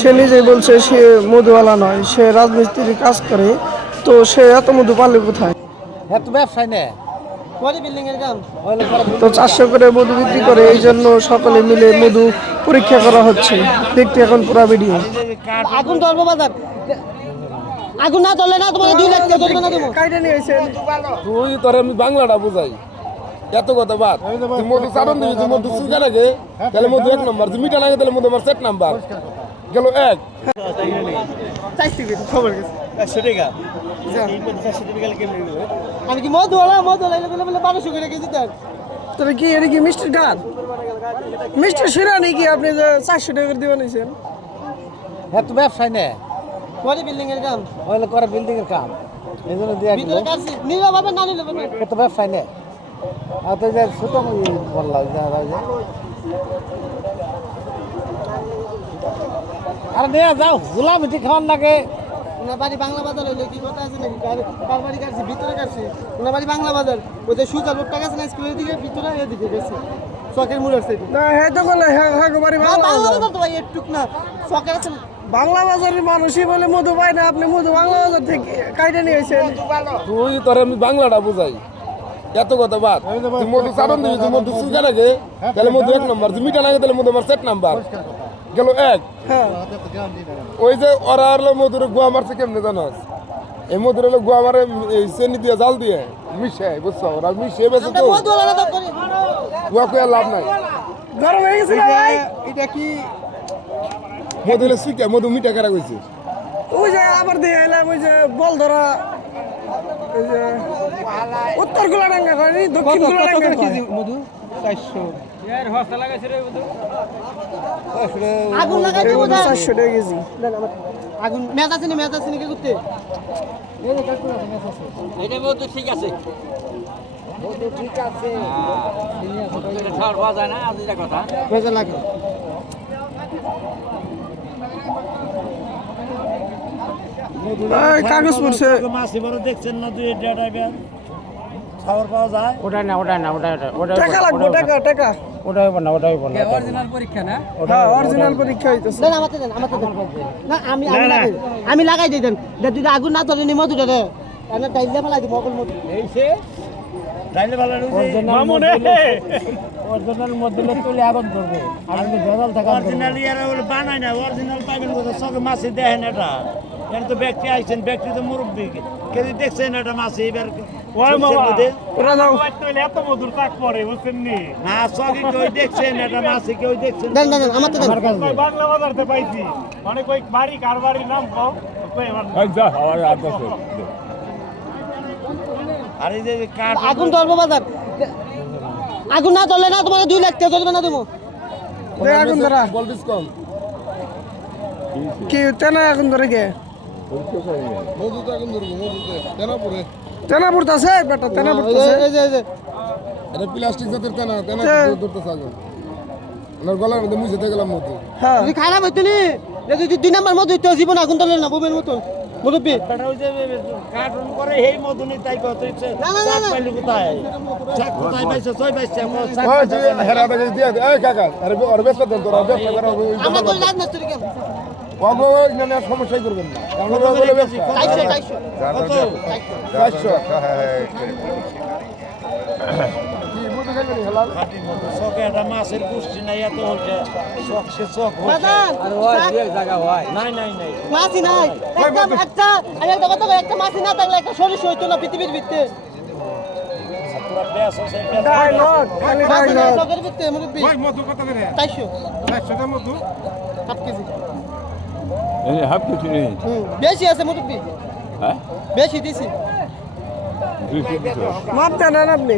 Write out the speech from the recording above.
সে নিজেই বলছে সে মধুওয়ালা নয়, সে রাজমিস্ত্রির কাজ করে। তো সে এত মধু পারলে কোথায়? তো 400 করে মধু বিক্রি করে, এই জন্য সকলে মিলে মধু পরীক্ষা করা হচ্ছে। দেখতে এখন পুরো ভিডিও। আগুন ধরবো বাজার, আগুন না ধরলে না তোমাকে 2 লাখ টাকা জরিমানা দেবো। কাইটা নিয়েছেন তুই তোর আমি বাংলাটা বুঝাই এত কথা বাদ। তুই মধু চারণ দিবি, তুই মধু সুগা লাগে তাহলে মধু 1 নাম্বার, তুই মিঠা লাগে তাহলে মধু আমার 7 নাম্বার গেল 1। আমি কি মধুওয়ালা 1200 করে কেজি দেন। তবে কি এটা কি মিষ্টির গান? মিষ্টি শিরানি কি আপনি যে 400 টাকা করে দিবেন নিছেন? হ্যাঁ তো ব্যবসায় নে বডি বিল্ডিং এর কাম, ওইলে করে বিল্ডিং এর কাম, এই জন্য দিয়ে ভিতরে কাছে নিলে পাবে না নিলে পাবে। এত ব্যবসায় নে। আর তো যে ছোট বললাম আর নিয়ে যাও গুলামিটি খাওয়ার লাগে। ওনার বাড়ি বাংলা বাজার হইলে কি কথা আছে নাকি? কার বাড়ি কাটছি ভিতরে কাটছি, ওনার বাড়ি বাংলা বাজার। ওই যে সুজার লোকটা গেছে না স্কুলের দিকে, ভিতরে এদিকে গেছে চকের মুড়ের সাইডে। না হ্যাঁ তো বলে হ্যাঁ হ্যাঁ বাড়ি বাংলা বাংলা বাজার তো ভাই একটুক না, চকের আছে। বাংলা বাজারের মানুষই বলে মধু পায় না, আপনি মধু বাংলা বাজার থেকে কাইটা নিয়েছেন। তুই তোর আমি বাংলাটা বুঝাই এত কথা বাদ। তুই মধু চারণ দিবি, তুই মধু সুগা লাগে তাহলে মধু 1 নাম্বার, তুই মিঠা লাগে তাহলে মধু আমার 7 নাম্বার গেল 1। হ্যাঁ ওই যে ওরা হলো মধুরে গুয়া মারছে কেমনে জানাস? এই মধুর হলো গুয়া মারে চেনি দিয়ে জাল দিয়ে মিশায়, বুঝছো? ওরা মিশিয়ে বেছে তো মধুওয়ালা তো করে গুয়া কুয়া লাভ নাই। গরম হয়ে গেছিল ভাই। এটা কি মধু হলে সুইকা, মধু মিঠা কারা কইছে? ওই যে আবার দিয়ে এলাম ওই যে বল ধরা, ওই যে উত্তর গোলাডাঙ্গা কয়নি দক্ষিণ গোলাডাঙ্গা কেজি মধু 400 এর হস্তা লাগাইছে রে মধু। আগুন লাগাই দেবো না। 400 টাকা কেজি। আগুন মেজ আছে নি কে করতে? এটা মধু ঠিক আছে, মধু ঠিক আছে। এটা ছাড় পাওয়া যায় না, আজ এটা কথা মেজ লাগে। কাগজ পড়ছে। মাছি বড় দেখছেন না তুই এটা ড্রাইভার খাবার পাওয়া যায়। ওটা না টাকা লাগবে, টাকা টাকা। ওটাই বল না অরিজিনাল পরীক্ষা না। হ্যাঁ অরিজিনাল পরীক্ষা হইতেছে। দেন আমাকে দেন না, আমি লাগাই দিই দেন। যদি আগুন না ধরে নি মধুটা রে এনে ডাইলে ফেলাই দিব অকল মধু। এইছে ডাইলে ভালো রইছে মামুনে অরিজিনাল মধ্যে তুলে আগুন করবে। আপনি ভেজাল থাকা অরিজিনাল ইয়ার বলে বানায় না, অরিজিনাল পাবেন কোথা? সব মাছি দেখেন এটা, এর তো ব্যক্তি আইছেন, ব্যক্তি তো মুরব্বি কেউ দেখছেন এটা মাছি এবার ওই মামা ওরা দাও তইলে এত মধুর তাক পড়ে বুঝছেন নি না? সবই কেউ দেখছেন এটা মাছি, কেউ দেখছেন? দেন দেন আমাকে দেন। বাংলা বাজারতে পাইছি মানে কই বাড়ি কার বাড়ির নাম কও কই আমার আরে যে কাট আগুন ধরবো বাজার, আগুন না ধরলে না তোমাকে 2 লাখ টাকা জরিমানা দেবো। আগুন ধরা বলবিস কম কি তেনা আগুন ধরে কে? মধুতে আগুন ধরবো, মধুতে তেনা পড়ে। তেনা পড়তাছে বেটা, তেনা পড়তাছে। এই যে এটা প্লাস্টিক জাতের তেনা, তেনা ধরতেছে আগুন। ওনার গলার মধ্যে মুছে গেলাম মধু। হ্যাঁ যদি খারাপ হইতো নি, যদি 2 নাম্বার মধু হইতো জীবন আগুন ধরলে না বউের মতো মুরব্বি। এটা ওই যে কার্টুন করে এই মধুনি তাই কত ইচ্ছে না, না, না, না। পাইলি কোথায় চাক কোথায় পাইছো ছয় পাইছে ওই যে হেরা দাগে দিয়ে দে, এই কাকা আরে ওর ব্যবসা দেন, তোর ব্যবসা করা ওই আমরা তো রাজমিস্ত্রি কেন বাবু না সমস্যাই করবেন না, আমরা বলে ব্যবসা 250 400 কি মধু খাইবেন হালাল? শখে একটা মাছের গোষ্ঠী নাই এত হচ্ছে শখ সে শখ বাজান আর ওই এক জায়গা হয় নাই মাছি নাই একটা আর একটা কথা কই, একটা মাছি না থাকলে একটা সরিষা হইতো না পৃথিবীর ভিতরে। পুরো বেশ আছে ডায়লগ খালি মাছি নাই ডায়লগ। চকের ভিতরে মুরব্বি। ওই মধু কত করে? 400 টাকা মধু। Half kg. এই হাফ কেজি নেই, বেশি আছে মুরব্বি, হ্যাঁ বেশি দিছি। 200 মাপ দেন আপনি।